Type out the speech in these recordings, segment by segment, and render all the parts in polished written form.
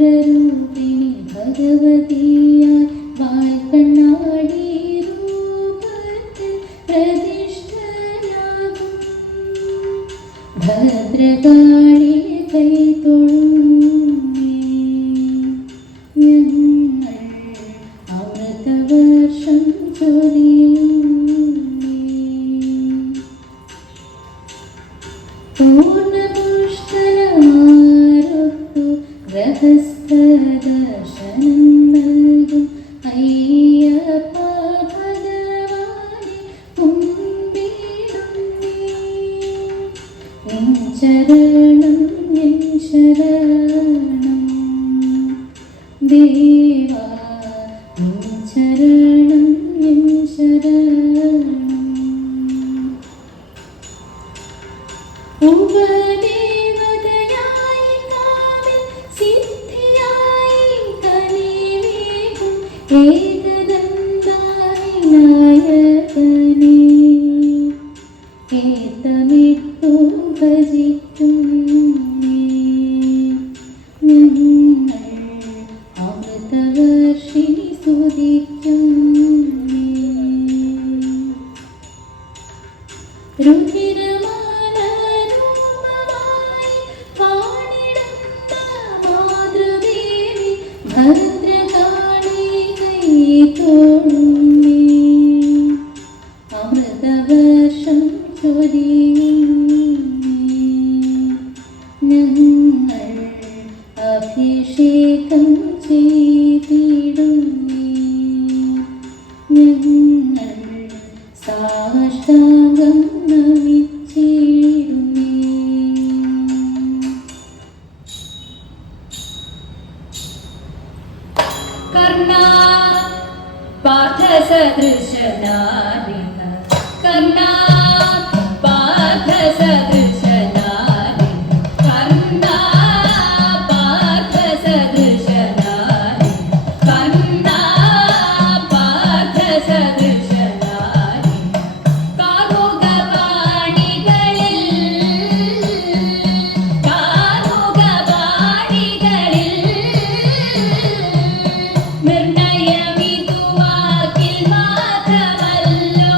രുദ്രരൂപിണി ഭഗവതിയായി വാൽക്കണ്ണാടി രൂപത്തിൽ പ്രതിഷ്ഠയാകും ഭദ്രകാളി കൈതൊഴുന്നേ ഞങ്ങൾ അമൃതവർഷം ചൊരിയുന്നേ പൂർണ്ണപുഷ്കരമാരുത്തു ഗൃഹസ്ഥദർശനം നൽകും അയ്യപ്പ ഭഗവാനെ കുമ്പിടുന്നേ നിൻ ശരണം നിൻ ശരണം ദേവാ നിൻ ശരണം നിൻ ശരണം ഉപദേവതയായി കാവിൽ സിദ്ധിയായി കനിവേകും ഏകദന്തായി നായകനേ ഏത്തമിട്ടു ഭജിക്കുന്നേ ഞങ്ങൾ അമൃതവർഷിണി സ്തുതിക്കുന്നേ രുധിരമാലരൂപമായി വാണിടുന്ന മാതൃദേവി ഭദ്രകാളി കൈതൊഴുന്നേ അമൃതവർഷം ചൊരിയുന്നേ ഞങ്ങൾ അഭിഷേകം ചെയ്തിടുന്നേ ഞങ്ങൾ സാഷ്ടാംഗം നമിച്ചിടുന്നേ കർണാ പാർത്ഥസദൃശനാരിണ കർണാ പാർത്ഥസദൃശനാരിണ കർണാ പാർത്ഥസദൃശനാരിണ കർണാ പാർത്ഥസദൃശനാരിണ കാമുകവാണികളിൽ നിർണയമിതുവാക്കിൽ മാത്രമല്ലോ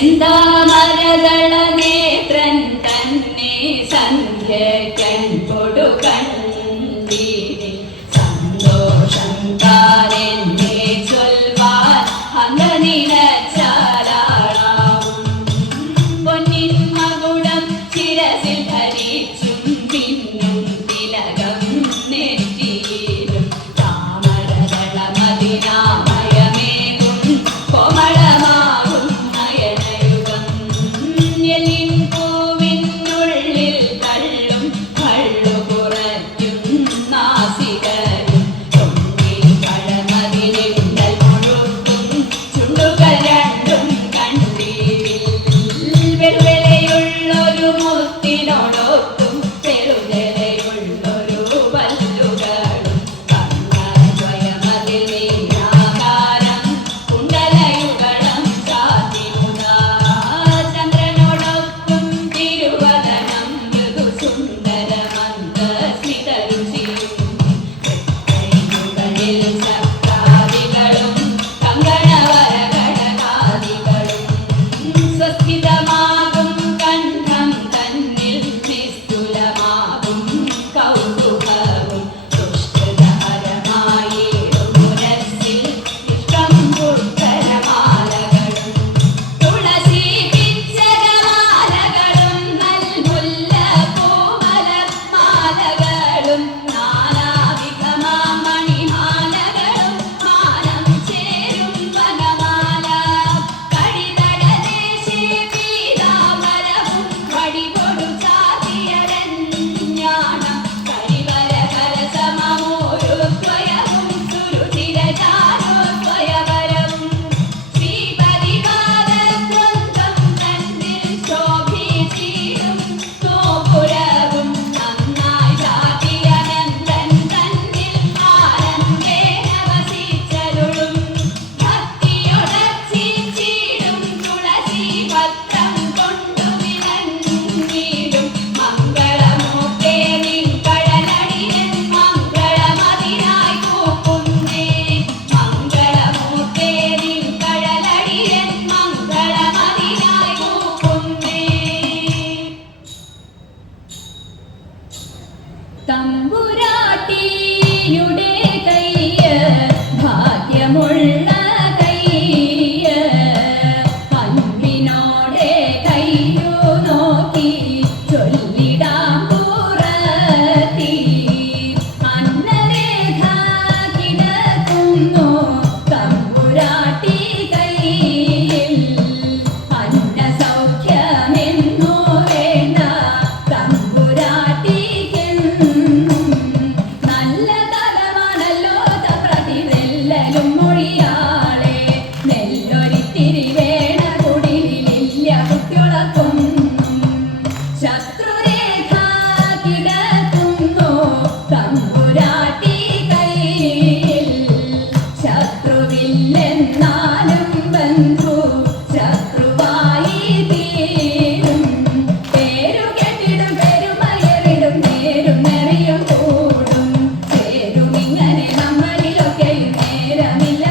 ചെന്താമരതള നേത്രൻ തന്നെ സന്ധ്യക്കൺ കൊടുക്കണ്ടീനി സന്തോഷം കാരെന്നെ ചൊൽവാൻ അങ്ക നിലച്ചാരാളാവും പൊന്നിൻ മകുടം ശിരസിൽ ധരിച്ചും പിന്നും തിലകം നെറ്റിയിലും താമരതള മദിനാമയമേകും കോമളമാകും നയനയുഗം എല്ലിൻ പൂവിനുള്ളിൽ കള്ളും കള്ളു കുറയ്ക്കും നാസികരും തൊങ്ങി കളമതിരിണ്ടൽ മുഴുക്കും ചുണ്ടുകൾ രണ്ടും കണ്ടീരിൽ വെളുവെലയുള്ളൊരു മുത്തിനോടൊപ്പം ചെറുതെലയുള്ളൊരു പല്ലുകളും കണ്ണദ്വയമതിൽ നീരാകാരം കുണ്ടലയുഗളം ചാത്തിമുതാ ചന്ദ്രനോടൊപ്പം തിരുവദനം മൃദു സുന്ദരമന്ദസ്മിതരുചിയും കൈകളിൽ ചക്രാദികളും കങ്കണവരഘടകാദികളും സ്വസ്ഥിതമാകും കണ്ഠം തന്നിൽ നിസ്തുലമാകും കൗതുകവും ദുഷ്കൃതഹരമായിടും മുരസ്സിൽ ഇഷ്ടം പുഷ്കരമാലകളും തുളസി പിച്ചകമാലകളും നൽമുല്ല പൂമലമാലകളും നാനാവിധമാം മണിമാലകളും മാനം ചേരും വനമാല കടിതടദേശി പീതാമരവും വടികൊടു ചാതിയരഞ്ഞാണം കരിവര കരസമമോരുദ്വയവും സുരുചിരചാരോദ്വയവരവും ശ്രീപതിപാദഗ്രന്ഥം തന്നിൽ ശോഭിച്ചിടും നോപുരവും നന്നായി ചാതിയനന്തൻ തന്നിൽ ആനന്ദേന വസിച്ചരുളും ഭക്തിയൊടർച്ചിച്ചിടും തുളസി പത്രം കൊണ്ടു വിളങ്ങിടും മംഗളമൂർത്തേ നിൻ കഴലടിയൻ മംഗളമതിനായി കൂക്കുന്നേ മംഗളമൂർത്തേ നിൻ കഴലടിയൻ മംഗളമതിനായി കൂക്കുന്നേ തമ്പുരാട്ടിയുടെ കയ്യ് ഭാഗ്യമുള്ള കയ്യ് അൻപിനോടെ കയ്യു നോക്കി ചൊല്ലിടാം പുറത്തി അന്നരേഖ കിടക്കുന്നു തമ്പുരാട്ടി കയ്യിൽ അന്നസൗഖ്യമെന്നു വേണ്ട തമ്പുരാട്ടിക്കെന്നും നല്ല കാലമാണല്ലോ പ്രതിവെല്ലലും മൊഴിയാളെ നെല്ലൊരിത്തിരി വേണ കുടിലില്ല കുട്ടികളൊക്കൊന്നും ശത്രുരേഖ കിടക്കുന്നു തമ്പുരാട്ടി കയ്യിൽ ശത്രുവില്ലെന്നാലും ബന്ധു ശത്രുവായി തീരും പേരു കെട്ടിടും പെരുമയറിടും നേരും നെറിയും കൂടും ചേരും ഇങ്ങനെ നമ്മളിലൊക്കെയും നേരമില്ല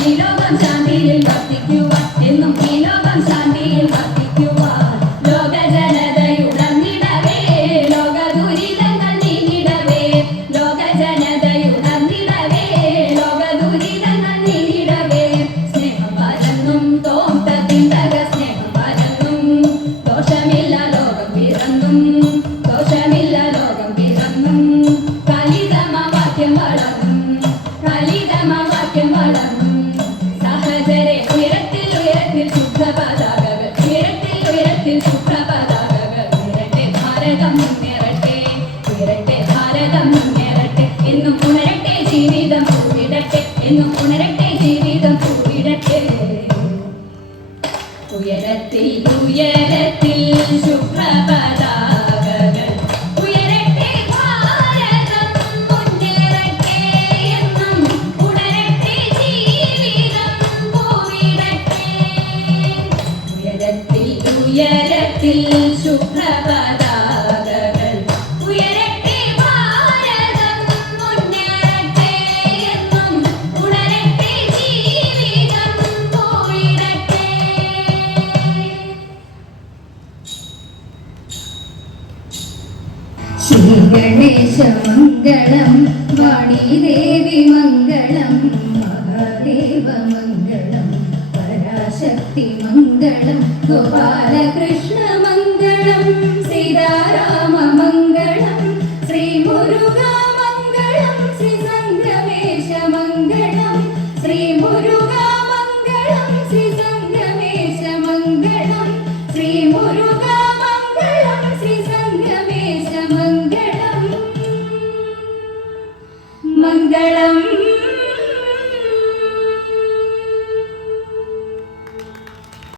ഈ ലോകം ശാന്തിയിൽ വർത്തിക്കുവാൻ എന്നും ഈ ലോകം ശാന്തിയിൽ വർത്തിക്കുവാൻ ലോക ജനതയുണർന്നിടവേ ലോക ദുരിതങ്ങൾ നീങ്ങിടവേ ലോക ജനതയുണർന്നിടവേ ലോക ദുരിതങ്ങൾ നീങ്ങിടവേ സ്നേഹം പരന്നും തോട്ടത്തിന്തക സ്നേഹം പരന്നും ദോഷമില്ല ലോകം പിറന്നും ദോഷമില്ല ലോകം പിറന്നും കലിതമവാക്യം വളർന്നും കലിതമവാക്യം വളർന്നും സഹചരെ ഉയരത്തിൽ ഉയരത്തിൽ ശുഭ്രപതാകകൾ ഉയരത്തിൽ ഉയരത്തിൽ ശുഭ്രപതാകകൾ ഉയരട്ടെ ഭാരതം മുന്നേറട്ടെ ഉയരട്ടെ ഭാരതം മുന്നേറട്ടെ എന്നും ഉണരട്ടെ ജീവിതം പൂവിടട്ടെ എന്നും ഉണരട്ടെ ജീവിതം പൂവിടട്ടെ ഉയരത്തിൽ ഉയരത്തിൽ ശുഭ്രപതാകകൾ ഉയരട്ടെ ഭാരതം മുന്നേറട്ടെ എന്നും ഉണരട്ടെ ജീവിതം പൂവിടട്ടെ ഉയരത്തിൽ ഉയരത്തിൽ ശുഭ്രപതാകകൾ ഉയരട്ടെ ഭാരതം മുന്നേറട്ടെ എന്നും ഉണരട്ടെ ജീവിതം പൂവിടട്ടെ ശ്രീ ഗണേശ മംഗളം വാണീദേവി മംഗളം മഹാദേവ മംഗളം പരാശക്തി മംഗളം ഗോപാലകൃഷ്ണ മംഗളം സീതാരാമ മംഗളം ശ്രീ മുരുക മംഗളം ശ്രീ സംഗമേശ മംഗളം ശ്രീ മുരുക മംഗളം ശ്രീ സംഗമേശ മംഗളം ശ്രീ മുരുക മംഗളം ശ്രീ സംഗമേശ മംഗളം മംഗളം